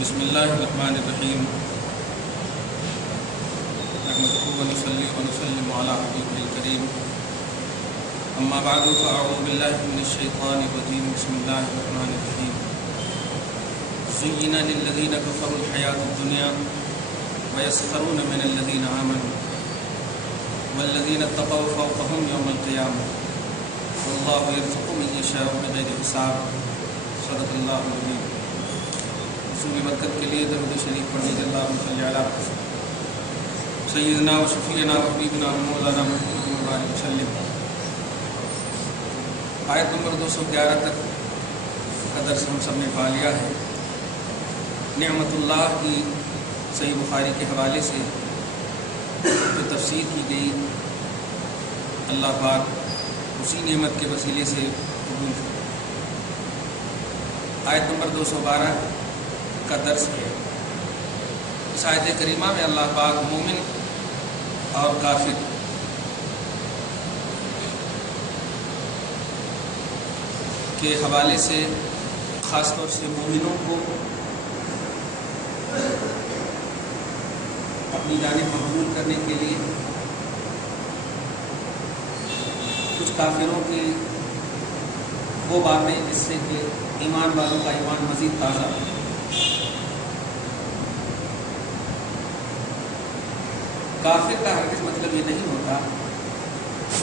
بسم اللہ الرحمن الرحیم نحمده ونصلی ونسلم علی حبیبہ الکریم اما بعد فاعوذ باللہ من الشیطان الرجیم بسم اللہ الرحمن الرحیم زین للذین کفروا الحیاة الدنیا ویسخرون من الذین آمنوا والذین اتقوا فوقهم یوم القیامہ واللہ یرزق من یشاء بغیر حساب صدق اللہ العظیم۔ رسول برکت کے لیے درود شریف پڑھنے کے اللہم صلی علی سیدنا و شفیعنا و حبیبنا و مولانا محمد وبارک وسلم۔ آیت نمبر 211 تک کا درس ہم سب نے پا لیا ہے۔ نعمت اللہ کی صحیح بخاری کے حوالے سے جو تفسیر کی گئی، اللہ پاک اسی نعمت کے وسیلے سے قبول کرے۔ آیت نمبر 212 کا درس ہے۔ اس آیت کریمہ میں اللہ پاک مومن اور کافر کے حوالے سے خاص طور سے مومنوں کو اپنی جانب مقبول کرنے کے لیے، کچھ کافروں کی وہ باتیں جس سے کہ ایمان والوں کا ایمان مزید تازہ ہو۔ کافر کا ہرگز مطلب یہ نہیں ہوتا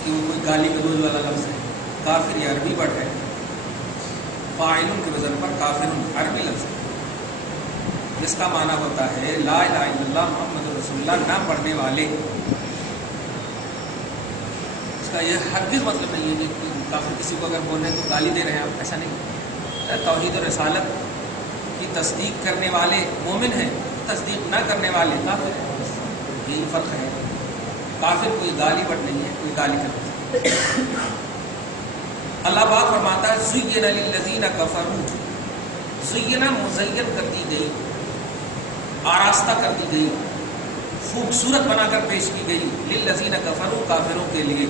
کہ وہ کوئی گالی گلوچ والا لفظ ہے۔ کافر یہ عربی ورڈ ہے، فاعل کے وزن پر کافر عربی لفظ ہے، جس کا معنی ہوتا ہے لا الہ الا اللہ محمد رسول اللہ نہ پڑھنے والے۔ اس کا یہ ہرگز مطلب نہیں ہے کہ کافر کسی کو اگر بول رہے ہیں تو گالی دے رہے ہیں آپ، ایسا نہیں۔ توحید و رسالت کی تصدیق کرنے والے مومن ہیں، تصدیق نہ کرنے والے کافر ہیں، یہی فرق ہے۔ کافر کوئی گالی بٹ نہیں ہے، کوئی گالی کرتا ہے۔ اللہ پاک فرماتا ہے زین للذین کفروا، زینا مزین کر دی گئی، آراستہ کر دی گئی، خوبصورت بنا کر پیش کی گئی، للذین کفروا کافروں کے لیے،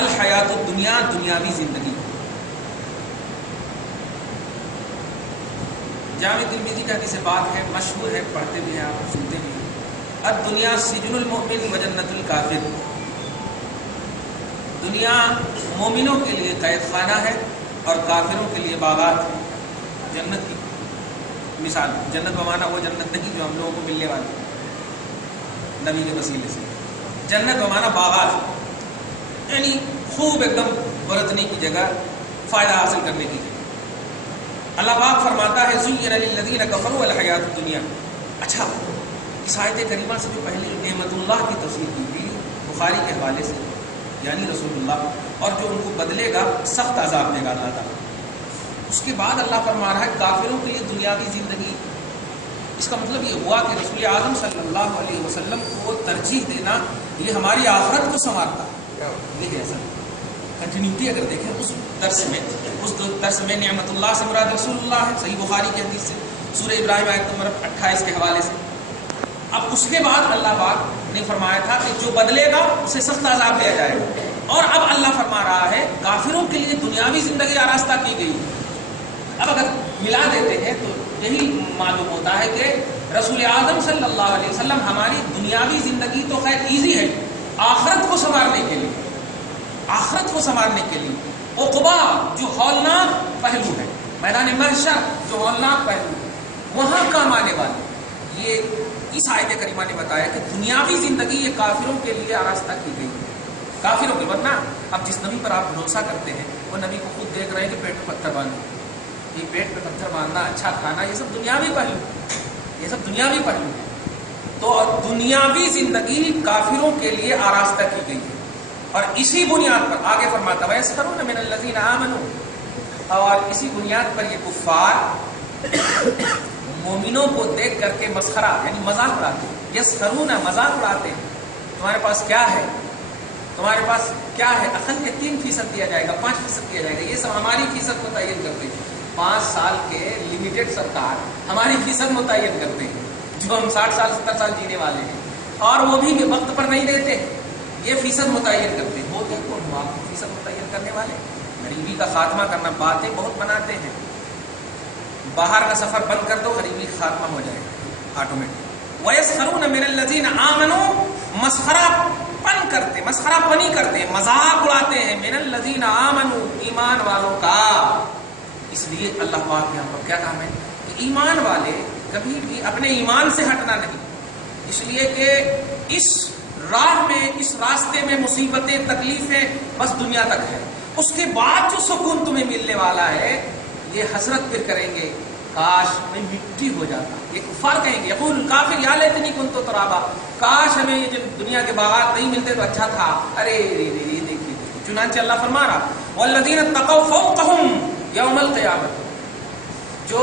الحیات الدنیا دنیاوی زندگی۔ جامع ترمذی کا حدیث پاک ہے، مشہور ہے، پڑھتے بھی ہیں آپ، سنتے بھی ہیں۔ الدنیا سجن المؤمن و جنت الکافر، دنیا مومنوں کے لیے قید خانہ ہے اور کافروں کے لیے باغات ہے۔ جنت کی مثال، جنت بمانا وہ جنت نہیں جو ہم لوگوں کو ملنے والی نبی کے وسیلے سے، جنت بمانا باغات، یعنی خوب ایک دم برتنے کی جگہ، فائدہ حاصل کرنے کی جگہ۔ اللہ پاک فرماتا ہے زین للذین کفروا الحیات الدنیا۔ اچھا، اس آیت کریمہ سے جو پہلے نعمت اللہ کی تفسیر کی گئی بخاری کے حوالے سے، یعنی رسول اللہ، اور جو ان کو بدلے گا سخت عذاب دے گا اللہ تعالیٰ، اس کے بعد اللہ فرما رہا ہے کافروں کے لیے دنیاوی زندگی۔ اس کا مطلب یہ ہوا کہ رسول اعظم صلی اللہ علیہ وسلم کو ترجیح دینا یہ ہماری آخرت کو سنوارتا ہے۔ یہ ایسا کنٹینیوٹی اگر دیکھیں اس درس میں نعمت اللہ سے مراد رسول اللہ ہے، صحیح بخاری کی حدیث سے، سورہ ابراہیم آیت نمبر 28 کے حوالے سے۔ اب اس کے بعد اللہ پاک نے فرمایا تھا کہ جو بدلے گا اسے سخت عذاب دیا جائے گا، اور اب اللہ فرما رہا ہے کافروں کے لیے دنیاوی زندگی آراستہ کی گئی۔ اب اگر ملا دیتے ہیں تو یہی معلوم ہوتا ہے کہ رسول اعظم صلی اللہ علیہ وسلم ہماری دنیاوی زندگی تو خیر ایزی ہے، آخرت کو سنوارنے کے لیے، آخرت کو سنوارنے کے لیے عقبہ جو ہولناک پہلو ہے، میدان محشر جو ہولناک پہلو ہے، وہاں کام آنے والے، یہ اس آیت کریمہ نے بتایا کہ دنیاوی زندگی یہ کافروں کے لیے آراستہ کی گئی، کافروں کے۔ ورنہ اب جس نبی پر آپ بھروسہ کرتے ہیں وہ نبی کو خود دیکھ رہے ہیں کہ پیٹ میں پتھر باندھو، یہ پیٹ میں پتھر باندھنا، اچھا کھانا، یہ سب دنیاوی پہلو، یہ سب دنیاوی پہلو ہے۔ تو دنیاوی زندگی کافروں کے لیے آراستہ کی گئی ہے، اور اسی بنیاد پر آگے فرماتا ہے یسخرون من الذین آمنوا، اور اسی بنیاد پر یہ کفار مومنوں کو دیکھ کر کے مسخرہ یعنی مذاق اڑاتے ہیں۔ یسخرون مذاق اڑاتے ہیں، تمہارے پاس کیا ہے، تمہارے پاس کیا ہے، عقل کے 3% دیا جائے گا، 5% دیا جائے گا، یہ سب ہماری فیصد متعین کرتے ہیں۔ 5 سال کے لمیٹڈ سرکار ہماری فیصد متعین کرتے ہیں، جو ہم 60 سال 70 سال جینے والے ہیں، اور وہ بھی وقت پر نہیں دیتے، یہ فیصد متعین کرتے ہیں۔ ہوتے کون آپ کو فیصد متعین کرنے والے؟ غریبی کا خاتمہ کرنا، باتیں بہت بناتے ہیں، باہر کا سفر بند کر دو، غریبی خاتمہ ہو جائے گا آٹومیٹک۔ وَيَسْخَرُونَ مِنَ الَّذِينَ آمَنُوا، مسخرہ پن کرتے، مسخرہ پنی کرتے، مذاق اڑاتے ہیں، من الذین آمنوا، ایمان والوں کا۔ اس لیے اللہ پاک یہاں پر کیا کام ہے کہ ایمان والے کبھی بھی اپنے ایمان سے ہٹنا نہیں، اس لیے کہ اس راہ میں، اس راستے میں مصیبتیں، تکلیفیں بس دنیا تک ہے، اس کے بعد جو سکون تمہیں ملنے والا ہے یہ حسرت پھر کریں گے کاش میں مٹی ہو جاتا۔ یہ کفار کہیں گے، یقول کافر یا لیتنی کنت ترابا، کاش ہمیں یہ جب دنیا کے باغات نہیں ملتے تو اچھا تھا۔ ارے دیکھیے، چنانچہ اللہ فرما رہا والذین اتقوا فوقہم یوم القیامۃ، جو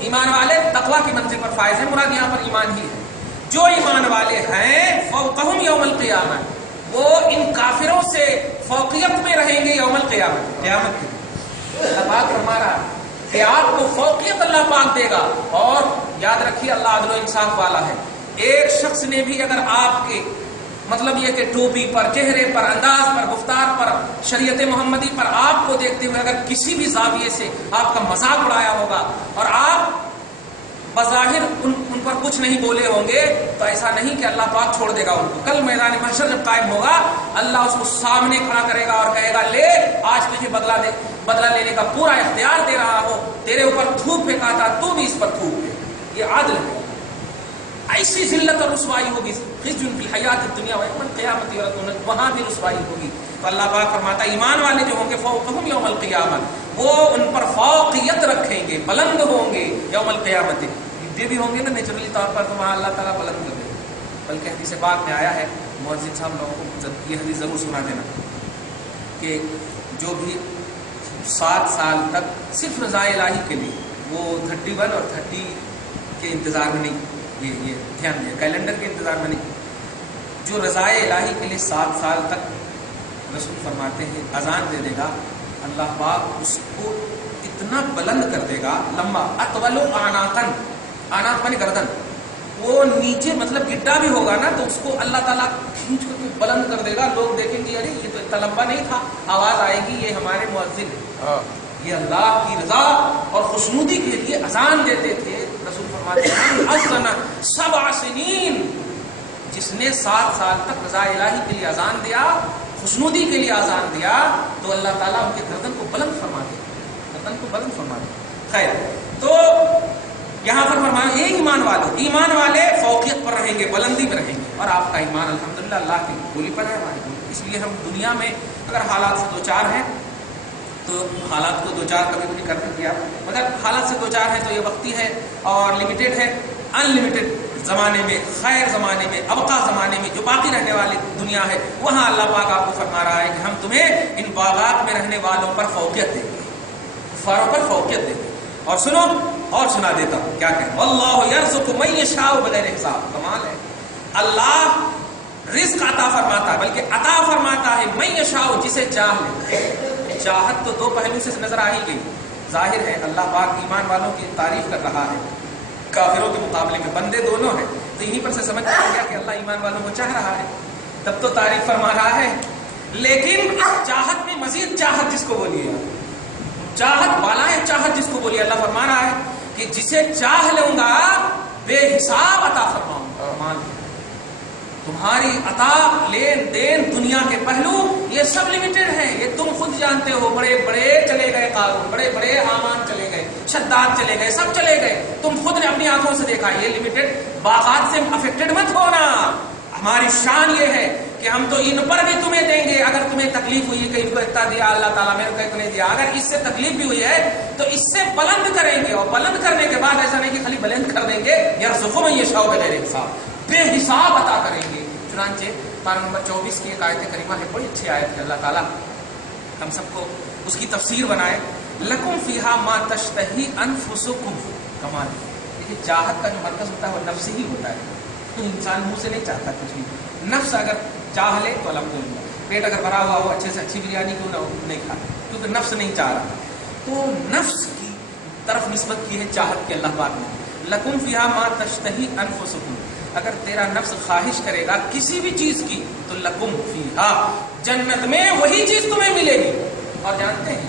ایمان والے تقوی کی منزل پر فائز ہیں، مراد یہاں پر ایمان ہی ہے، جو ایمان والے ہیں فوقہم یوم القیامۃ، وہ ان کافروں سے فوقیت میں رہیں گے یوم القیامت، قیامت کے دن۔ اللہ پاک فرما رہا ہے کہ آپ کو فوقیت اللہ پاک دے گا، اور یاد رکھیے اللہ عدل و انصاف والا ہے۔ ایک شخص نے بھی اگر آپ کے مطلب یہ کہ ٹوپی پر، چہرے پر، انداز پر، گفتار پر، شریعت محمدی پر آپ کو دیکھتے ہوئے اگر کسی بھی زاویے سے آپ کا مذاق اڑایا ہوگا اور آپ بظاہر ان پر کچھ نہیں بولے ہوں گے، تو ایسا نہیں کہ اللہ پاک چھوڑ دے گا ان کو۔ کل میدان محشر جب قائم ہوگا، اللہ اس کو سامنے کھڑا کرے گا اور کہے گا لے، آج تجھے بدلہ لینے کا پورا اختیار دے رہا ہو، تیرے اوپر تھوک پھینکا تھا تو بھی اس پر تھوک پھینک۔ یہ عدل ہے۔ ایسی ذلت اور رسوائی ہوگی خزي في الحیات الدنیا ویوم القیامت یردون، وہاں بھی رسوائی ہوگی۔ تو اللہ پاک فرماتا ہے ایمان والے جو ہوں گے فوقہم یوم القیامت، وہ ان پر فوقیت رکھیں گے، بلند ہوں گے یوم القیامت۔ یہ بھی ہوں گے نا نیچرلی طور پر، تو وہاں اللہ تعالیٰ بلند کر دے گا۔ بلکہ حدیث پاک میں آیا ہے، مؤذن صاحب لوگوں کو یہ حدیث ضرور سنا دینا کہ جو بھی 7 سال تک صرف رضا الہی کے لیے، وہ 31 اور 30 کے انتظار میں نہیں، یہ دھیان دیا، کیلنڈر کے انتظار میں نہیں، جو رضا الہی کے لیے 7 سال تک رسول فرماتے ہیں اذان دے دے گا، اللہ پاک اس کو اتنا بلند کر دے گا، لمبا، اطول اعناقا، اعناق مانے گردن، وہ نیچے مطلب گڈھا بھی ہوگا نا تو اس کو اللہ تعالیٰ کھینچ کر کے بلند کر دے گا۔ لوگ دیکھیں گے ارے یہ تو اتنا لمبا نہیں تھا، آواز آئے گی یہ ہمارے مؤذن ہے، یہ اللہ کی رضا اور خوشنودی کے لیے اذان دیتے تھے۔ رسول فرماتے ہیں اذن 7 سنین، جس نے 7 سال تک رضا الہی کے لیے اذان دیا، خوشنودی کے لیے اذان دیا، تو اللہ تعالیٰ ان کے گردن کو بلند فرما دے، گردن کو بلند فرما دے۔ خیر، تو یہاں پر فرمایا یہ ایمان والوں، ایمان والے فوقیت پر رہیں گے، بلندی میں رہیں گے، اور آپ کا ایمان الحمدللہ اللہ کی بولی پر ہے ہماری۔ اس لیے ہم دنیا میں اگر حالات سے دوچار ہیں تو حالات کو دوچار کبھی کبھی کرنے کیا، مگر حالات سے دوچار ہیں تو یہ وقتی ہے اور لمیٹڈ ہے۔ ان لمیٹڈ زمانے میں، خیر زمانے میں، ابقا زمانے میں جو باقی رہنے والی دنیا ہے، وہاں اللہ پاک آپ کو فرما رہا ہے کہ ہم تمہیں ان باغات میں رہنے والوں پر فوقیت دیں گے، کفاروں پر فوقیت دیں گے۔ اور سنو، اور سنا دیتا ہوں کیا کہیں، واللہ یرزق من یشاء بغیر حساب۔ کمال ہے، اللہ رزق عطا فرماتا ہے، بلکہ عطا فرماتا ہے من یشاء، جسے چاہ لے۔ چاہت تو 2 پہلو سے نظر آ ہی گئی، ظاہر ہے اللہ پاک ایمان والوں کی تعریف کر رہا ہے، کافروں کے مقابلے میں بندے دونوں ہیں، تو انہی پر سے سمجھ آ گیا کہ اللہ ایمان والوں کو چاہ رہا ہے، تب تو تعریف فرما رہا ہے۔ لیکن اس چاہت میں مزید چاہت جس کو بولیے، چاہت بالائے چاہت جس کو بولیے، اللہ فرما رہا ہے کہ جسے چاہ لوں گا بے حساب عطا فرماؤں گا۔ مان تمہاری عطا، لین دین، دنیا کے پہلو یہ سب لمیٹڈ ہیں، یہ تم خود جانتے ہو۔ بڑے بڑے چلے گئے قارون، بڑے بڑے حامان چلے گئے، شداد چلے گئے، سب چلے گئے، تم خود نے اپنی آنکھوں سے دیکھا۔ یہ لمیٹڈ باغات سے افیکٹڈ مت ہونا۔ ہماری شان یہ ہے کہ ہم تو ان پر بھی تمہیں دیں گے، اگر تمہیں تکلیف ہوئی کہ ان کو اتنا دیا اللہ تعالیٰ، میرے کو اتنا دیا، اگر اس سے تکلیف بھی ہوئی ہے تو اس سے بلند کریں گے، اور بلند کرنے کے بعد ایسا نہیں کہ خالی بلند کر دیں گے، یرزق من یشاء بغیر حساب، بے حساب عطا کریں گے۔ چنانچہ پارہ نمبر 24 کی ایک آیت کریمہ ہے، بڑی اچھی آیت ہے، اللہ تعالیٰ ہم سب کو اس کی تفسیر بنائے۔ لکم فیہا ما تشتہی انفسکم، کمال۔ دیکھیے چاہت کا جو مرکز ہوتا ہے وہ نفس ہی ہوتا ہے، تو انسان منہ سے نہیں چاہتا کچھ بھی، نفس اگر چاہ لے تو الحمدللہ، پیٹ اگر بھرا ہوا ہو اچھے سے اچھی بریانی کیوں نہ ہو نہیں کھا، کیونکہ نفس نہیں چاہ رہا، تو نفس کی طرف نسبت کی ہے چاہت کی اللہ پاک نے۔ لکم فیہا ما تشتہی انفسکم، اگر تیرا نفس خواہش کرے گا کسی بھی چیز کی تو لکم فیہا، جنت میں وہی چیز تمہیں ملے گی۔ اور جانتے ہیں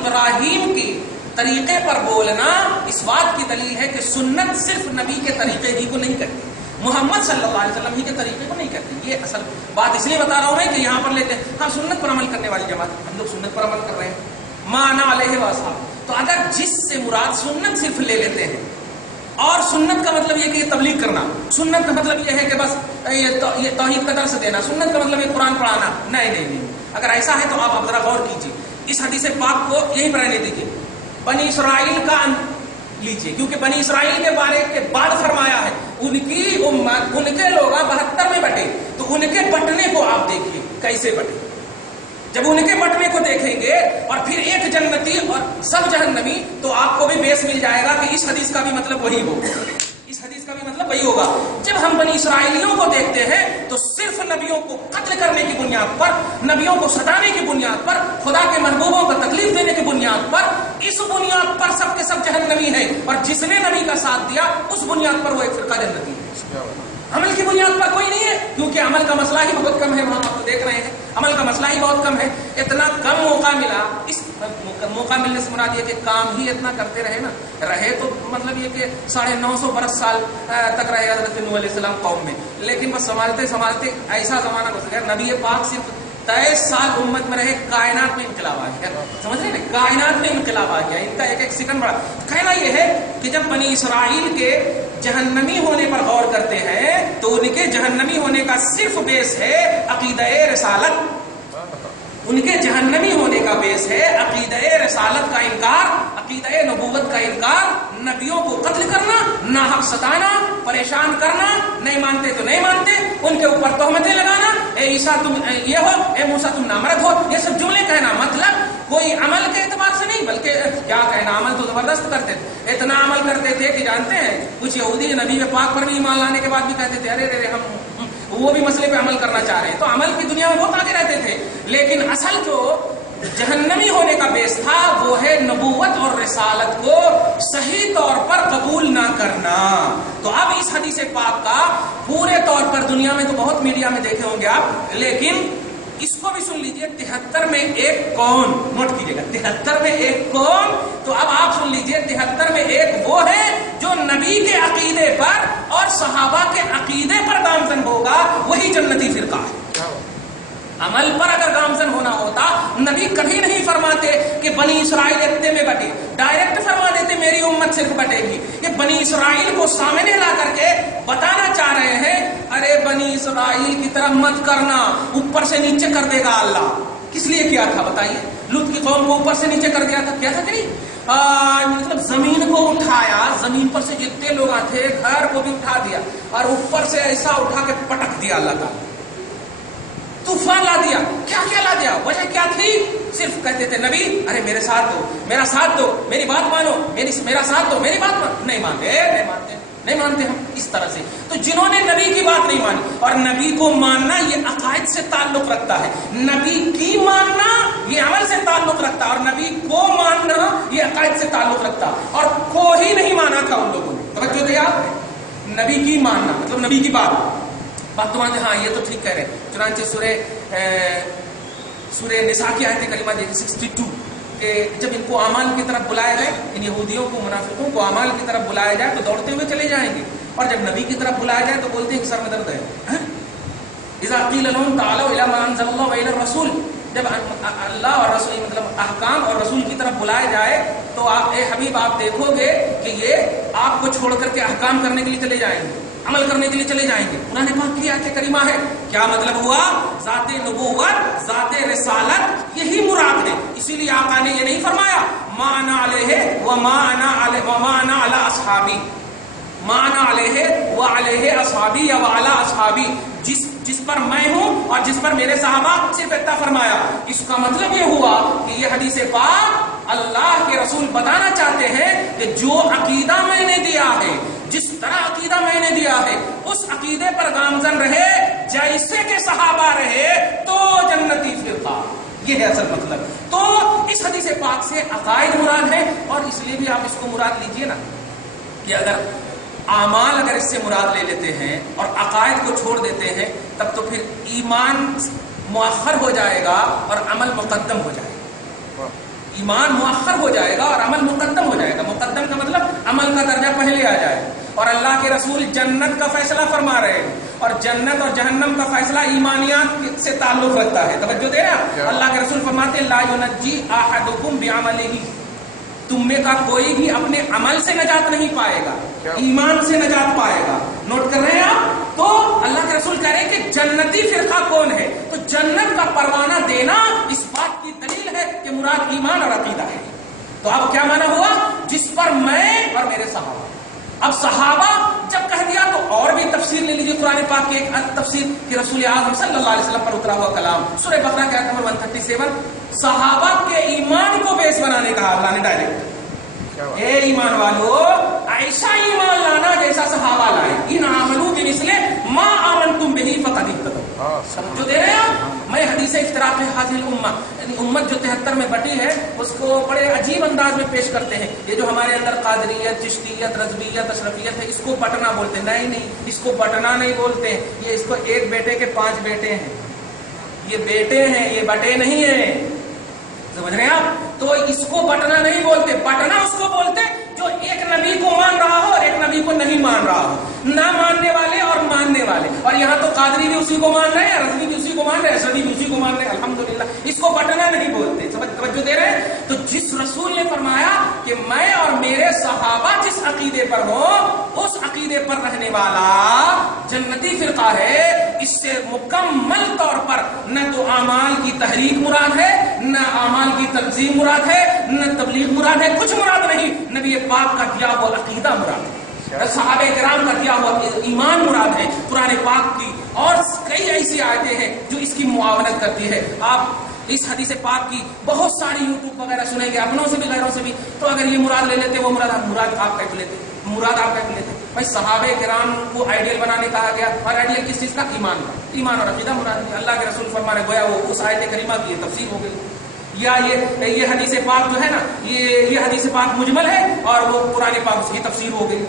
ابراہیم کی طریقے پر بولنا اس بات کی دلیل ہے کہ سنت صرف نبی کے طریقے ہی کو نہیں کرتی، محمد صلی اللہ علیہ وسلم ہی کے طریقے کو نہیں کرتی. یہ اصل بات اس لیے بتا رہا ہوں میں کہ یہاں پر لیتے ہیں ہم سنت پر عمل کرنے والی جماعت، ہم لوگ سنت پر عمل کر رہے ہیں مانا علیہ واصحاب. تو اگر جس سے مراد سنت صرف لے لیتے ہیں اور سنت کا مطلب یہ کہ یہ تبلیغ کرنا، سنت کا مطلب یہ ہے کہ بس یہ توحید کا درس دینا، سنت کا مطلب یہ قرآن پڑھانا، نہیں. اگر ایسا ہے تو آپ ذرا غور کیجیے، اس حدیث پاک کو یہیں پر رہنے دیجیے. بنی اسرائیل کا لیجیے، کیونکہ بنی اسرائیل کے بارے کے بعد فرمایا ہے ان کی امت، ان کے لوگ 72 میں بٹے، تو ان کے بٹنے کو آپ دیکھیے کیسے بٹے. جب ان کے بٹنے کو دیکھیں گے اور پھر ایک جنتی اور سب جہنمی، تو آپ کو بھی بیس مل جائے گا کہ اس حدیث کا بھی مطلب وہی ہوگا، اس حدیث کا بھی مطلب وہی ہوگا. جب ہم بنی اسرائیلیوں کو دیکھتے ہیں تو صرف نبیوں کو قتل کرنے کی بنیاد پر، نبیوں کو ستانے کی بنیاد پر، خدا کے محبوبوں کو تکلیف دینے کی بنیاد پر، اس بنیاد پر سب کے سب جہنمی ہیں، اور جس نے نبی کا ساتھ دیا اس بنیاد پر وہ ایک فرقہ جنتی ہے. عمل کی بنیاد پر کوئی نہیں ہے، کیونکہ عمل کا مسئلہ ہی بہت کم ہے. وہاں آپ دیکھ رہے ہیں عمل کا مسئلہ ہی بہت کم ہے. اتنا کم موقع ملا، اس موقع ملنے سے مراد یہ کہ کام ہی اتنا کرتے رہے نا، رہے تو مطلب یہ کہ 950 برس سال تک رہے حضرت نوح علیہ السلام قوم میں، لیکن بس سنبھالتے سنبھالتے ایسا زمانہ گزر گیا. نبی پاک صرف 23 سال امت میں رہے، کائنات میں انقلاب آ گیا. سمجھ رہے ہیں، کائنات میں انقلاب آ گیا، ان کا ایک ایک سیکنڈ بڑا. کہنا یہ ہے کہ جب بنی اسرائیل کے جہنمی ہونے پر غور کرتے ہیں تو ان کے جہنمی ہونے کا صرف بیس ہے عقیدہ رسالت. ان کے جہنمی ہونے کا بیس ہے عقیدہ رسالت کا انکار، عقیدہ نبوت کا انکار، نبیوں کو قتل کرنا، ناحق ستانا، پریشان کرنا، نہیں مانتے تو نہیں مانتے، ان کے اوپر تہمتیں لگانا، اے عیسیٰ تم یہ ہو، اے موسیٰ تم نامرد ہو، یہ سب جملے کہنا. مطلب کوئی عمل کے اعتبار سے نہیں، بلکہ کیا کہنا، عمل تو زبردست کرتے تھے. اتنا عمل کرتے تھے کہ جانتے ہیں کچھ یہودی نبی پاک پر بھی ایمان لانے کے بعد بھی کہتے تھے ارے ہم وہ بھی مسئلے پہ عمل کرنا چاہ رہے ہیں. تو عمل کی دنیا میں بہت آگے رہتے تھے، لیکن اصل جو جہنمی ہونے کا بیس تھا وہ ہے نبوت اور رسالت کو صحیح طور پر قبول نہ کرنا. تو اب اس حدیث پاک کا پورے طور پر دنیا میں تو بہت میڈیا میں دیکھے ہوں گے آپ، لیکن اس کو بھی سن لیجئے. 73 میں ایک کون، نوٹ کیجئے گا، 73 میں ایک کون. تو اب آپ سن لیجئے، 73 میں ایک وہ ہے جو نبی کے عقیدے پر اور صحابہ کے عقیدے پر گامزن ہوگا، وہی جنتی فرقہ ہے. عمل پر اگر گامزن ہونا ہوتا، نبی کبھی نہیں فرماتے کہ بنی اسرائیل اتنے میں بٹے، ڈائریکٹ فرما دیتے میری امت صرف بٹے گی. یہ بنی اسرائیل کو سامنے لا کر کے بتانا چاہ رہے ہیں ارے بنی اسرائیل کی طرح مت کرنا، اوپر سے نیچے کر دے گا اللہ. کس لیے کیا تھا بتائیے؟ لوط کی قوم کو اوپر سے نیچے کر دیا تھا، کیا تھا کہ نہیں؟ مطلب زمین کو اٹھایا، زمین پر سے جتنے لوگ تھے گھر کو بھی اٹھا دیا، اور اوپر سے ایسا اٹھا کے پٹک دیا اللہ تعالیٰ، طوفان لا دیا. کیا کیا لا دیا؟ وجہ کیا تھی؟ صرف کہتے تھے نبی ارے میرے ساتھ دو، میرا ساتھ دو، میری بات مانو، میرا ساتھ دو، میری بات مانو. نہیں مانتے ہم اس طرح سے. تو جنہوں نے نبی کی بات نہیں مانی، اور نبی کو ماننا یہ عقائد سے تعلق رکھتا ہے، نبی کی ماننا یہ عمل سے تعلق رکھتا ہے، اور نبی کو ماننا یہ عقائد سے تعلق رکھتا. اور کو ہی نہیں مانا تھا ان لوگوں نے. توجہ دیا، نبی کی ماننا مطلب نبی کی بات تو مانتے. ہاں یہ تو ٹھیک کہہ رہے ہیں. چنانچہ سورہ نساء کی آیت کریمہ دیکھیں 62 کہ جب ان کو اعمال کی طرف بلایا جائے، ان یہودیوں کو، منافقوں کو اعمال کی طرف بلایا جائے تو دوڑتے ہوئے چلے جائیں گے، اور جب نبی کی طرف بلایا جائے تو بولتے ہیں کہ سر میں درد ہے. اذا قیل لهم تعالوا الى ما انزل الله والى الرسول، جب اللہ اور رسول مطلب احکام اور رسول کی طرف بلایا جائے تو آپ اے حبیب آپ دیکھو گے کہ یہ آپ کو چھوڑ کر کے احکام کرنے کے لیے چلے جائیں گے، عمل کرنے کے لیے چلے جائیں گے. قرآن پاک کی آیت کریمہ ہے. کیا مطلب ہوا؟ ذات نبوت، ذات رسالت یہی مراد ہے. اسی لیے آقا نے یہ نہیں فرمایا ما انا علیہ وما انا علی اصحابی، ما انا علیہ وعلیہ اصحابی یا وعلی اصحابی، جس پر میں ہوں اور جس پر میرے صحابہ، صرف اتنا فرمایا. اس کا مطلب یہ ہوا کہ یہ حدیث پاک اللہ کے رسول بتانا چاہتے ہیں کہ جو عقیدہ میں نے دیا ہے، جس طرح عقیدہ میں نے دیا ہے، اس عقیدے پر گامزن رہے جیسے کہ صحابہ رہے تو جنتی فرقہ. یہ ہے اصل مطلب. تو اس حدیث پاک سے عقائد مراد ہے، اور اس لیے بھی آپ اس کو مراد لیجئے نا کہ اگر اعمال اگر اس سے مراد لے لیتے ہیں اور عقائد کو چھوڑ دیتے ہیں تب تو پھر ایمان مؤخر ہو جائے گا اور عمل مقدم ہو جائے گا. ایمان مؤخر ہو جائے گا اور عمل مقدم ہو جائے گا. مقدم کا مطلب عمل کا درجہ پہلے آ جائے. اور اللہ کے رسول جنت کا فیصلہ فرما رہے ہیں اور جنت اور جہنم کا فیصلہ ایمانیات سے تعلق رکھتا ہے. توجہ دے رہا. اللہ کے رسول فرماتے لا ینجی احدکم بعملہ، تم میں کا کوئی بھی اپنے عمل سے نجات نہیں پائے گا، ایمان سے نجات پائے گا. نوٹ کر رہے ہیں آپ؟ تو اللہ کے رسول کہہ رہے ہیں کہ جنتی فرقہ کون ہے؟ تو جنت کا پروانہ دینا اس بات کی دلیل ہے کہ مراد ایمان اور عقیدہ ہے. تو اب کیا مانا ہوا؟ جس پر میں اور میرے صحابہ. اب صحابہ جب کہہ دیا تو اور بھی تفسیر لے لیجیے. قرآن پاک کی ایک تفسیر کہ رسول اعظم صلی اللہ علیہ وسلم پر اترا ہوا کلام سورہ بقرہ کے آیت نمبر 137 صحابہ کے ایمان کو بیس بنانے کا اللہ نے ڈائریکٹ. اے ایمان والو، ایسا ایمان لانا جیسا صحابہ لائے. ان آمنو کے مثل ما آمنتم بہ فقد اہتدوا. سمجھو دے رہے ہیں. میں حدیث افتراق حاضر امہ، یعنی امت جو 73 میں بٹی ہے اس کو بڑے عجیب انداز میں پیش کرتے ہیں. یہ جو ہمارے اندر قادریت، چشتیت، رضویت، اشرفیت ہے اس کو بٹنا بولتے ہیں. نہیں، اس کو بٹنا نہیں بولتے. یہ اس کو ایک بیٹے کے 5 بیٹے ہیں. یہ بیٹے ہیں، یہ بٹے نہیں ہیں. سمجھ رہے ہیں آپ؟ تو اس کو بٹنا نہیں بولتے. بٹنا اس کو بولتے جو ایک نبی کو مان رہا ہو اور ایک نبی کو نہیں مان رہا ہو. نہ ماننے والے اور ماننے والے. اور یہاں تو قادری بھی اسی کو مان رہے ہیں، رضوی بھی اسی کو مان رہے ہیں، اشرفی بھی اسی کو مان رہے ہیں. الحمدللہ. اس کو بٹنا نہیں بولتے. توجہ دے رہے ہیں؟ تو جس رسول نے فرمایا کہ میں اور میرے صحابہ جس عقیدے پر ہوں اس عقیدے پر رہنے والا جنتی فرقہ ہے. اس سے مکمل طور پر نہ تو اعمال کی تحریک مراد ہے، نہ اعمال کی تنظیم مراد ہے، نہ تبلیغ مراد ہے. کچھ مراد نہیں. نبی پاک کا دیا ہوا عقیدہ مراد ہے، صحابہ کرام کا دیا ہوا ایمان مراد ہے. قرآن پاک کی اور کئی ایسی آیتیں ہیں جو اس کی معاونت کرتی ہے. آپ اس حدیث پاک کی بہت ساری یوٹیوب وغیرہ سنیں گے اپنوں سے بھی غیروں سے بھی. تو اگر یہ مراد لے لیتے وہ مراد آپ کہہ لیتے. بھائی صحابہ کرام کو آئیڈیل بنانے کہا گیا اور آئیڈیل کس چیز کا؟ ایمان اور عقیدہ مراد ہے. اللہ کے رسول فرما رہے گویا وہ اس آیت کریمہ کی تفسیر ہو گئی. یا یہ حدیث پاک جو ہے نا یہ حدیث پاک مجمل ہے اور وہ قرآن پاک اس کی تفسیر ہو گئی.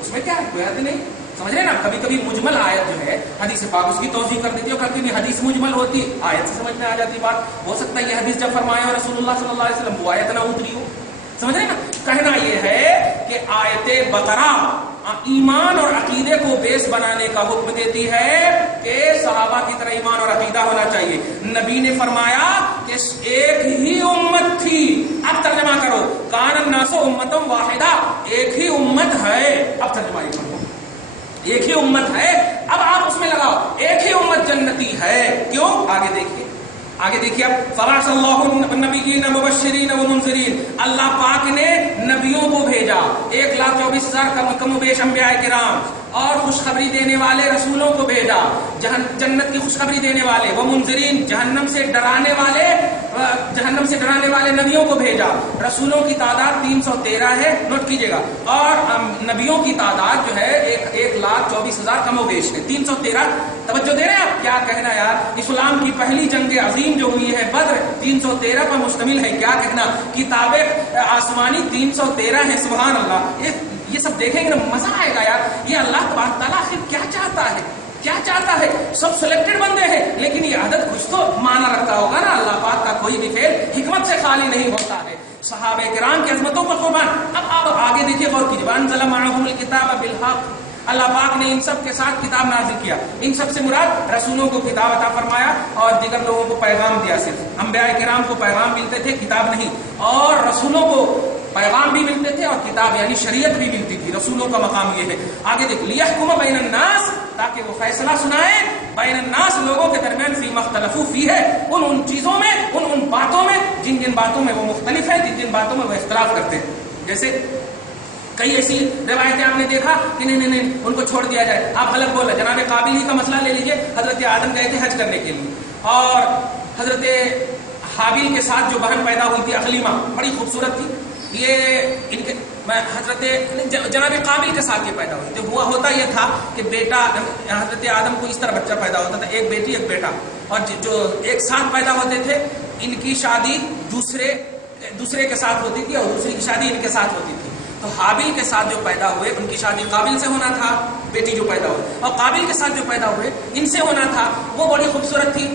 اس میں کیا ہے؟ کوئی حد نہیں. سمجھ رہے نا؟ کبھی کبھی مجمل آیت جو ہے حدیث پاک اس کی توضیح کر دیتی ہے اور کبھی بھی حدیث مجمل ہوتی آیت سے سمجھ میں آ جاتی بات. ہو سکتا ہے یہ حدیث جب فرمایا ہو رسول اللہ صلی اللہ علیہ وسلم وہ آیت نہ اتری ہو. سمجھ رہے نا؟ کہنا یہ ہے کہ آیت بقرہ ایمان اور عقیدے کو بیس بنانے کا حکم دیتی ہے کہ صحابہ کی طرح ایمان اور عقیدہ ہونا چاہیے. نبی نے فرمایا کہ ایک ہی امت تھی. اب ترجمہ کرو. کان الناس امۃ واحدہ. ایک ہی امت ہے. اب ترجمہ کرو. ایک ہی امت ہے. اب آپ اس میں لگاؤ ایک ہی امت جنتی ہے. کیوں؟ آگے دیکھیے اب فبعث اللہ النبیین مبشرین ومنذرین. اللہ پاک نے نبیوں کو بھیجا 1,24,000 کم و بیش انبیاء کرام اور خوشخبری دینے والے رسولوں کو بھیجا. جنت کی خوشخبری دینے والے، ومنذرین جہنم سے ڈرانے والے نبیوں کو بھیجا. رسولوں کی تعداد 313 ہے. نوٹ کیجئے گا. اور نبیوں کی تعداد جو ہے 1,24,000 کم و بیش ہے. 313. توجہ دے رہے ہیں آپ؟ کیا کہنا یار. اسلام کی پہلی جنگ عظیم جو ہوئی ہے بدر 313 پر مشتمل ہے. کیا کہنا. کتابیں آسمانی 313 ہیں. سبحان اللہ. یہ سب دیکھیں گے نا مزہ آئے گا یار. یہ اللہ تبارک تعالیٰ آخر کیا چاہتا ہے؟ سب سلیکٹڈ بندے ہیں لیکن یہ عدد کچھ تو معنی رکھتا ہوگا نا. اللہ پاک کا کوئی بھی فعل حکمت سے خالی نہیں ہوتا ہے. صحابہ کرام کی عظمتوں پر قربان. اب آپ آگے دیکھیے غور کیجیے. وانزل معهم الکتاب بالحق. اللہ پاک نے ان سب کے ساتھ کتاب نازل کیا. ان سب سے مراد رسولوں کو کتاب عطا فرمایا اور دیگر لوگوں کو پیغام دیا. صرف انبیاء کرام کو پیغام ملتے تھے، کتاب نہیں. اور رسولوں کو پیغام بھی ملتے تھے اور کتاب یعنی شریعت بھی ملتی تھی. رسولوں کا مقام یہ ہے. آگے دیکھ لیحکم بین الناس، تاکہ وہ فیصلہ سنائے بین الناس لوگوں کے درمیان فی مختلفو فی ہے ان چیزوں میں ان باتوں میں جن باتوں میں وہ مختلف ہے، جن باتوں میں وہ اختلاف کرتے ہیں. جیسے کئی ایسی روایتیں آپ نے دیکھا کہ نہیں ان کو چھوڑ دیا جائے. آپ غلط بول رہے. جناب قابل ہی کا مسئلہ لے لیجیے. حضرت آدم گئے تھے حج کرنے کے لیے اور حضرت حابیل کے ساتھ جو بہن پیدا ہوئی تھی اقلیمہ بڑی خوبصورت تھی. یہ ان کے حضرت جناب قابل کے ساتھ یہ پیدا ہوئی تھی. ہوتا یہ تھا کہ بیٹا حضرت آدم کو اس طرح بچہ پیدا ہوتا تھا، ایک بیٹی ایک بیٹا. اور جو ایک ساتھ پیدا ہوتے تھے ان کی شادی دوسرے کے ساتھ ہوتی تھی اور دوسری کی شادی ان کے ساتھ ہوتی تھی. تو حابیل کے ساتھ جو پیدا ہوئے ان کی شادی قابل سے ہونا تھا، بیٹی جو پیدا ہوئی، اور قابل کے ساتھ جو پیدا ہوئے ان سے ہونا تھا. وہ بڑی خوبصورت تھی.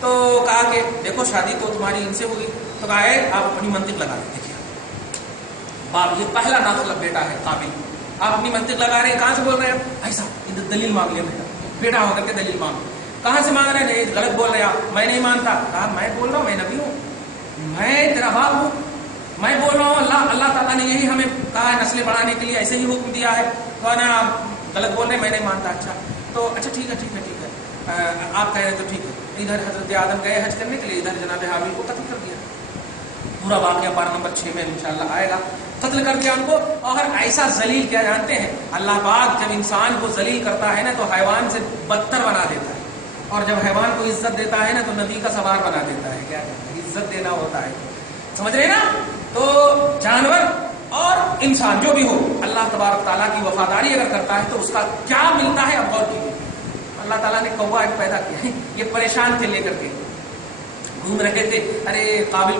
تو کہا کہ دیکھو شادی تو تمہاری ان سے ہوگی. تو کہا ہے آپ اپنی منطق لگا لیں. دیکھیے باپ یہ پہلا ناخلف بیٹا ہے قابل, آپ اپنی منطق لگا رہے ہیں, کہاں سے بول رہے ہیں ایسا دلیل مانگ لیا بیٹا ہو کر کے دلیل مانگ, کہاں سے مانگ رہے ہیں, غلط بول رہے ہیں آپ, میں نہیں مانتا. کہا میں بول رہا ہوں میں نبی ہوں, میں تیرا باپ ہوں, میں بول رہا ہوں اللہ تعالیٰ نے یہی ہمیں کہا ہے نسلیں بڑھانے کے لیے, ایسے ہی حکم دیا ہے. تو نا آپ غلط بول رہے ہیں, میں نہیں مانتا. اچھا تو اچھا ٹھیک ہے آپ کہہ رہے تو ٹھیک ہے. ادھر حضرت آدم گئے حج کرنے کے لیے, ادھر جناب حابیل کو قتل کر دیا. پورا واقعہ پارہ نمبر 6 میں انشاءاللہ آئے گا. قتل کر دیا ان کو. اور ایسا ذلیل کیا جانتے ہیں, اللہ پاک جب انسان کو ذلیل کرتا ہے نا تو حیوان سے بدتر بنا دیتا ہے, اور جب حیوان کو عزت دیتا ہے نا تو نبی کا سوار بنا دیتا ہے. کیا عزت دینا ہوتا ہے, سمجھ رہے نا. تو جانور اور انسان جو بھی ہو, اللہ تبارک تعالیٰ کی وفاداری اگر کرتا ہے تو اس کا کیا ملتا ہے, اب غور کیجیے. اللہ تعالیٰ نے کوا ایک پیدا کیا ہے, یہ پریشان تھے لے کر کے گھوم رہے تھے, ارے قابل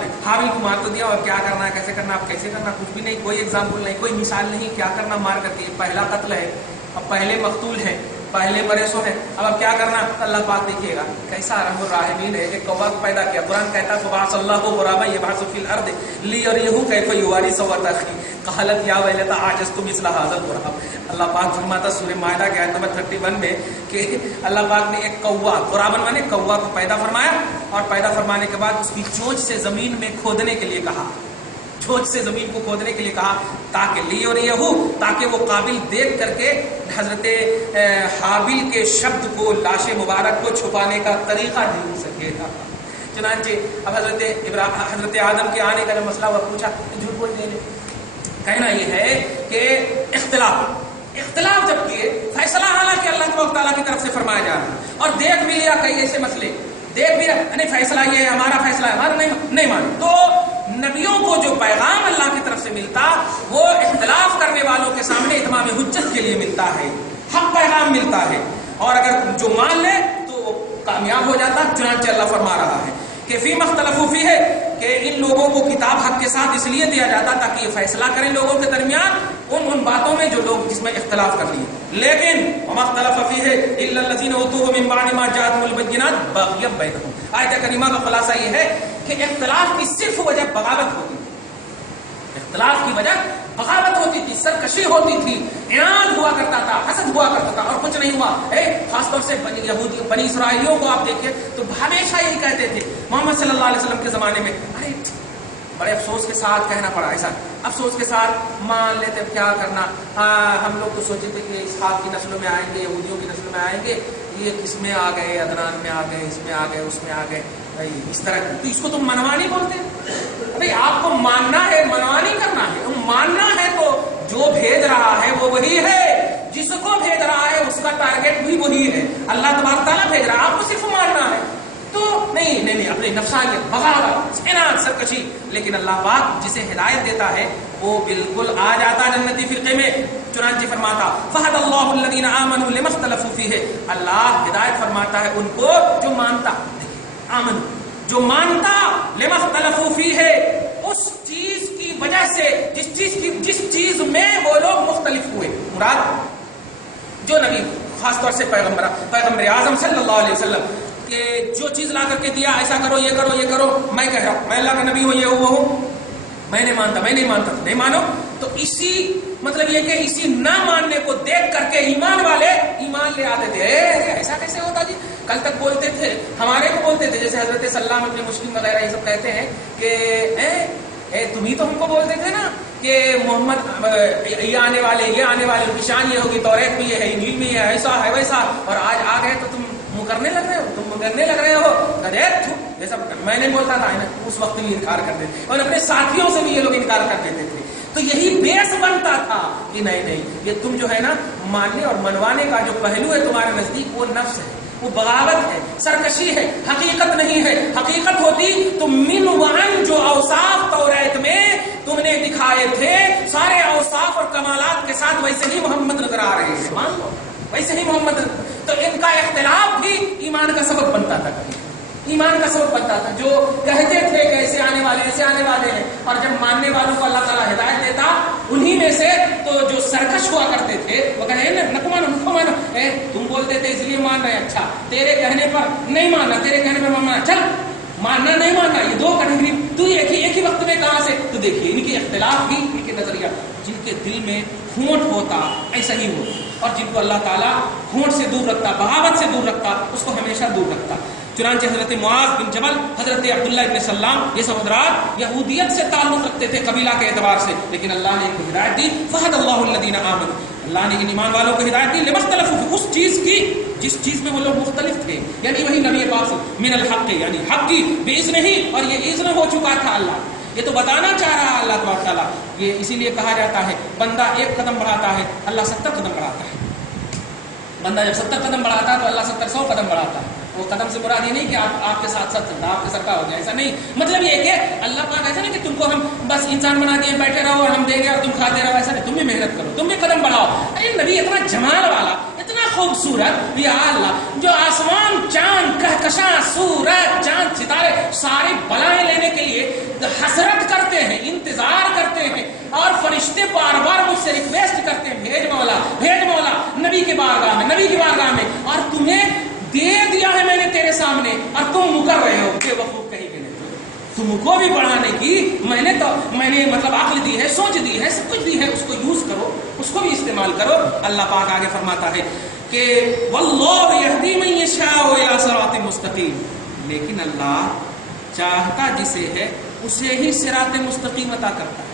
نے حابیل کو مار تو دیا, اور کیا کرنا ہے, کیسے کرنا, اب کیسے کرنا, کچھ بھی نہیں, کوئی ایگزامپل نہیں, کوئی مثال نہیں, کیا کرنا مار کر کے. پہلا قتل ہے, اب پہلے مقتول ہے, پہلے مرے سو ہے, اب کیا کرنا. اللہ پاک دیکھیے گا کیسا ارحم الراحمین ہے, ایک کوا کو پیدا کیا. قرآن کہتا ہے فبعث اللہ غرابا یبحث فی الارض لیریہ کیف یواری سوءۃ اخیہ قالت یا ویلتى عجزت مثل هذا الغراب. اللہ پاک فرماتا سورہ مائدہ کے آیت نمبر 31 میں کہ اللہ پاک نے ایک کوا, غرابن مانے کوا کو پیدا فرمایا, اور پیدا فرمانے کے بعد اس کی چونچ سے زمین میں کھودنے کے لیے کہا, چونچ سے زمین کو کھودنے کے لیے کہا, تاکہ تاکہ وہ قابل دیکھ کر کے حضرت حابیل کے شبد کو, لاش مبارک کو چھپانے کا طریقہ ڈھونڈ سکے گا. چنانچہ اب حضرت آدم کے آنے کا جو مسئلہ ہوا, پوچھا جھوٹ بول دے. کہنا یہ ہے کہ اختلاف جب کیے, فیصلہ حالانکہ اللہ تعالیٰ کی طرف سے فرمایا جا رہا ہے, اور دیکھ بھی لیا کئی ایسے مسئلے, دیکھ بھی رہا نہیں فیصلہ یہ ہے, ہمارا فیصلہ ہے, ہمارا نہیں مانے. تو نبیوں کو جو پیغام اللہ کی طرف سے ملتا وہ اختلاف کرنے والوں کے سامنے اتمام حجت کے لیے ملتا ہے, حق پیغام ملتا ہے, اور اگر جو مان لے تو وہ کامیاب ہو جاتا. چنانچہ اللہ فرما رہا ہے کہ فیما اختلفوا فیہ, کہ ان لوگوں کو کتاب حق کے ساتھ اس لیے دیا جاتا تاکہ یہ فیصلہ کریں لوگوں کے درمیان ان باتوں میں جو لوگ جس میں اختلاف کر لیے. لیکن وما اختلف فیہ الا الذین اوتوہ من بعد ما جاءتهم البینات بغیا بینہم. آیت کریمہ کا خلاصہ یہ ہے کہ اختلاف کی صرف وجہ بغاوت ہوتی تھی, اختلاف کی وجہ بغاوت ہوتی تھی, سرکشی ہوتی تھی, عناد ہوا کرتا تھا, حسد ہوا کرتا تھا, اور کچھ نہیں ہوا. خاص طور سے بنی اسرائیلیوں کو آپ دیکھیے تو ہمیشہ یہی کہتے تھے محمد صلی اللہ علیہ وسلم کے زمانے میں, ارے بڑے افسوس کے ساتھ کہنا پڑا, ایسا افسوس کے ساتھ مان لیتے, اب کیا کرنا, ہم لوگ تو سوچے تھے کہ اسحاق کی نسلوں میں آئیں گے, یہودیوں کی نسلوں میں آئیں گے, یہ کس میں آ گئے, عدنان میں آ گئے, اس میں آ گئے, اس میں آ گئے, اس طرح. تو اس کو تم منوانی بولتے ہیں. بھائی آپ کو ماننا ہے, منوانی کرنا ہے. ماننا ہے تو جو بھیج رہا ہے وہ وہی ہے, جس کو بھیج رہا ہے اس کا ٹارگیٹ بھی وہی ہے, اللہ تبارک تعالیٰ بھیج رہا ہے, آپ کو صرف ماننا ہے. تو نہیں اپنے نفسانیت, بغاوت, عناد, سرکشی. لیکن اللہ پاک جسے ہدایت دیتا ہے وہ بالکل آ جاتا جنتی فرقے میں. چنانچہ فرماتا فہد اللہ الذین آمنوا لما اختلفوا فیہ, اللہ ہدایت فرماتا ہے ان کو جو مانتا, آمن جو مانتا, لما اختلفوا فیہ, اس چیز کی وجہ سے جس چیز میں وہ لوگ مختلف ہوئے. مراد جو نبی, خاص طور سے پیغمبر اعظم صلی اللہ علیہ وسلم کہ جو چیز لا کر کے دیا, ایسا کرو, یہ کرو, یہ کرو, میں کہہ رہا ہوں میں اللہ کا نبی ہوں, یہ ہوں, وہ ہوں, میں نہیں مانتا, میں نہیں مانتا, نہیں مانو. تو اسی مطلب یہ کہ اسی نہ ماننے کو دیکھ کر کے ایمان والے ایمان لے آتے تھے. ایسا کیسے ہوتا جی, کل تک بولتے تھے, ہمارے کو بولتے تھے, جیسے حضرت سلام اپنے مسلم وغیرہ یہ سب کہتے ہیں کہ تم ہی تو ہم کو بولتے تھے نا کہ محمد یہ آنے والے, ان کی شان یہ ہوگی, توریت میں یہ ہے, انجیل میں یہ ہے, ایسا ہے ویسا, اور آج آ گئے تو تم کرنے لگ رہے ہو. یہ سب میں نہیں بولتا تھا, اس وقت بھی انکار کرتے تھے, اور اپنے ساتھیوں سے بھی یہ لوگ انکار کر دیتے تھے. تو یہی بیس بنتا تھا کہ نہیں, یہ تم جو ہے نا ماننے اور منوانے کا جو پہلو ہے تمہارے نزدیک وہ نفس ہے, وہ بغاوت ہے, سرکشی ہے, حقیقت نہیں ہے. حقیقت ہوتی تو من وعن جو اوصاف توریت میں تم نے دکھائے تھے, سارے اوصاف اور کمالات کے ساتھ ویسے ہی محمد نظر آ رہے ہیں, مان لو ویسے ہی محمد. تو ان کا اختلاف بھی ایمان کا سبب بنتا تھا, ایمان کا سبب بنتا تھا. جو کہتے تھے کہ ایسے آنے والے ہیں, اور جب ماننے والوں کو اللہ تعالیٰ ہدایت دیتا انہی میں سے, تو جو سرکش ہوا کرتے تھے وہ کہتے ہیں نکو مانو, تم بولتے تھے اس لیے مان رہے, اچھا تیرے کہنے پر نہیں ماننا, تیرے کہنے پر ماننا, چل ماننا نہیں ماننا, یہ دو کیٹیگری اب دیکھیے ان کے اختلاف بھی، ان کے نظریہ، جن کے دل میں ہونٹ ہوتا ایسا ہی ہو، اور جن کو اللہ تعالیٰ ہونٹ سے دور رکھتا، بغاوت سے دور رکھتا، اس کو ہمیشہ دور رکھتا. چنانچہ حضرت معاذ بن جبل، حضرت عبداللہ بن سلام، یہ سب حضرات یہودیت سے تعلق رکھتے تھے قبیلہ کے اعتبار سے، لیکن اللہ نے ان کو ہدایت دی. فہد اللہ الذین آمنوا، اللہ نے ان ایمان والوں کو ہدایت دی. لمختلفوا فی، اس چیز کی جس چیز میں وہ لوگ مختلف تھے، یعنی وہی نبی پاک سے من الحق، یعنی حق کی باذن ہی، اور یہ اذن ہو چکا تھا. اللہ یہ تو بتانا چاہ رہا ہے اللہ تبارک تعالیٰ. یہ اسی لیے کہا جاتا ہے بندہ ایک قدم بڑھاتا ہے اللہ 70 قدم بڑھاتا ہے. بندہ جب 70 قدم بڑھاتا ہے تو اللہ 70-100 قدم بڑھاتا ہے. وہ قدم سے مراد یہ نہیں کہ آپ کے ساتھ ساتھ چلتا، آپ کے سر کا ہو جائے، ایسا نہیں. مطلب یہ کہ اللہ پاک ایسا نہیں کہ تم کو ہم بس انسان بنا دیے بیٹھے رہو اور ہم دیں گے اور تم کھاتے رہو، ایسا نہیں. تم بھی محنت کرو، تم بھی قدم بڑھاؤ. ارے نبی اتنا جمال والا، اتنا خوبصورت، یا اللہ، جو آسمان، چاند، کہکشاں، سورج، چاند، ستارے ساری بلائیں لینے کے لیے حسرت کرتے ہیں، انتظار کرتے ہیں، اور فرشتے بار بار مجھ سے ریکویسٹ کرتے ہیں بھیج مولا، بھیج مولا نبی کی بارگاہ میں، نبی کی بارگاہ میں. اور تمہیں دے دیا ہے میں نے تیرے سامنے، اور تم مکر رہے ہو. بے وقوف کہیں گے نہیں، تم کو بھی بڑھانے کی میں نے مطلب عقل دی ہے، سوچ دی ہے، سب کچھ دی ہے، اس کو یوز کرو، اس کو بھی استعمال کرو. اللہ پاک آگے فرماتا ہے کہ واللہ یہدی من یشاء الی صراط مستقیم، لیکن اللہ چاہتا جسے ہے اسے ہی صراط مستقیم عطا کرتا ہے.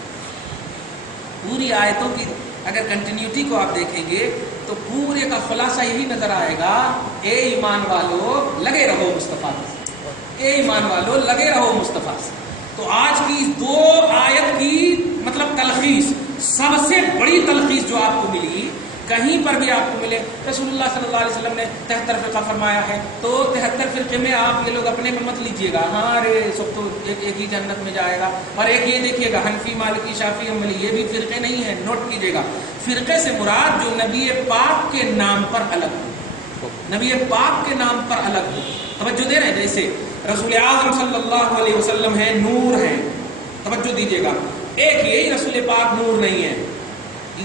پوری آیتوں کی اگر کنٹینیوٹی کو آپ دیکھیں گے تو پورے کا خلاصہ یہی نظر آئے گا، اے ایمان والو لگے رہو مصطفیٰ سے، اے ایمان والو لگے رہو مصطفیٰ سے. تو آج کی 2 آیت کی مطلب تلخیص، سب سے بڑی تلخیص جو آپ کو ملی، کہیں پر بھی آپ کو ملے. رسول اللہ صلی اللہ علیہ وسلم نے 73 فرقہ فرمایا ہے، تو 73 فرقے میں آپ یہ لوگ اپنے میں مت لیجئے گا، ہاں ارے سب تو ایک ہی جنت میں جائے گا. اور ایک یہ دیکھیے گا حنفی، مالکی، شافعی، حنبلی، یہ بھی فرقے نہیں ہیں، نوٹ کیجئے گا. فرقے سے مراد جو نبی پاک کے نام پر الگ ہو، نبی پاک کے نام پر الگ ہو. توجہ دے رہے ہیں، جیسے رسول اعظم صلی اللہ علیہ وسلم ہے، نور ہے، توجہ دیجئے گا. ایک یہی رسول پاک نور نہیں ہے،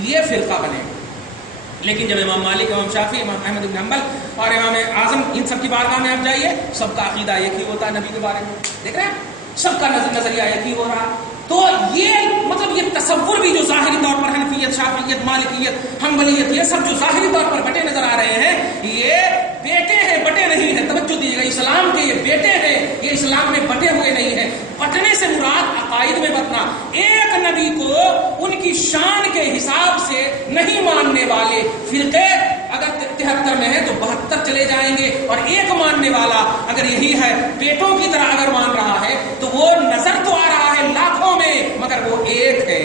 یہ فرقہ بنے. لیکن جب امام مالک، امام شافعی، امام احمد بن حنبل اور امام اعظم، ان سب کی بارگاہ میں آپ جائیے، سب کا عقیدہ ایک ہی ہوتا ہے نبی کے بارے میں. دیکھ رہے ہیں سب کا نظریہ ایک ہی ہو رہا. تو یہ مطلب یہ تصور بھی جو ظاہری طور پر حنفیت، شافعیت، مالکیت، حنبلیت، یہ سب جو ظاہری طور پر بٹے نظر آ رہے ہیں، یہ بیٹے ہیں، بٹے نہیں ہیں. توجہ دیجیے گا، اسلام کے یہ بیٹے ہیں، یہ اسلام میں بٹے ہوئے نہیں ہیں. بٹنے سے مراد عقائد میں بٹنا. ایک نبی کو ان کی شان کے حساب سے نہیں ماننے والے فرقے اگر 73 میں ہے تو 72 چلے جائیں گے. اور ایک ماننے والا اگر یہی ہے، بیٹوں کی طرح اگر مان رہا ہے، تو وہ نظر تو آ رہا ہے لاکھوں میں، مگر وہ ایک ہے.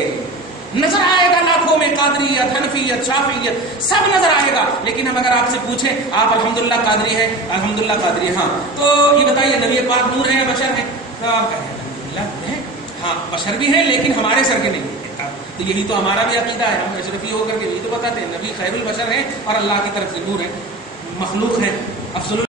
نظر آئے گا لاکھوں میں، قادریت، حنفیت، شافعیت سب نظر آئے گا. لیکن ہم اگر آپ سے پوچھیں، آپ الحمدللہ قادری ہیں، الحمدللہ قادری، ہاں، تو یہ بتائیے نبی پاک نور ہے یا بشر ہے؟ تو آپ کہیں الحمدللہ ہے، ہاں بشر بھی ہیں لیکن ہمارے سر کے نہیں. تو یہی تو ہمارا بھی عقیدہ ہے، ہم اشرفی ہو کر کے یہی تو بتاتے ہیں نبی خیر البشر ہے اور اللہ کی طرف سے نور ہے، مخلوق ہے، افضل